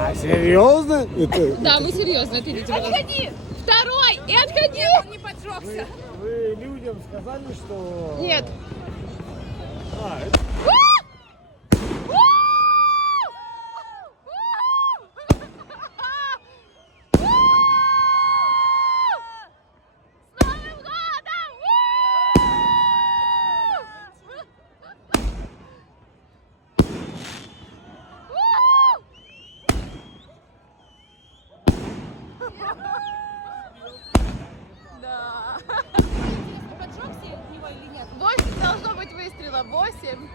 А серьезно? Да, мы серьезно, отойдите. Отходи! Второй! И отходи! Он не поджегся. Вы людям сказали, что... Нет. А, это... Да. Поджегся его или нет? 8 должно быть выстрела. 8.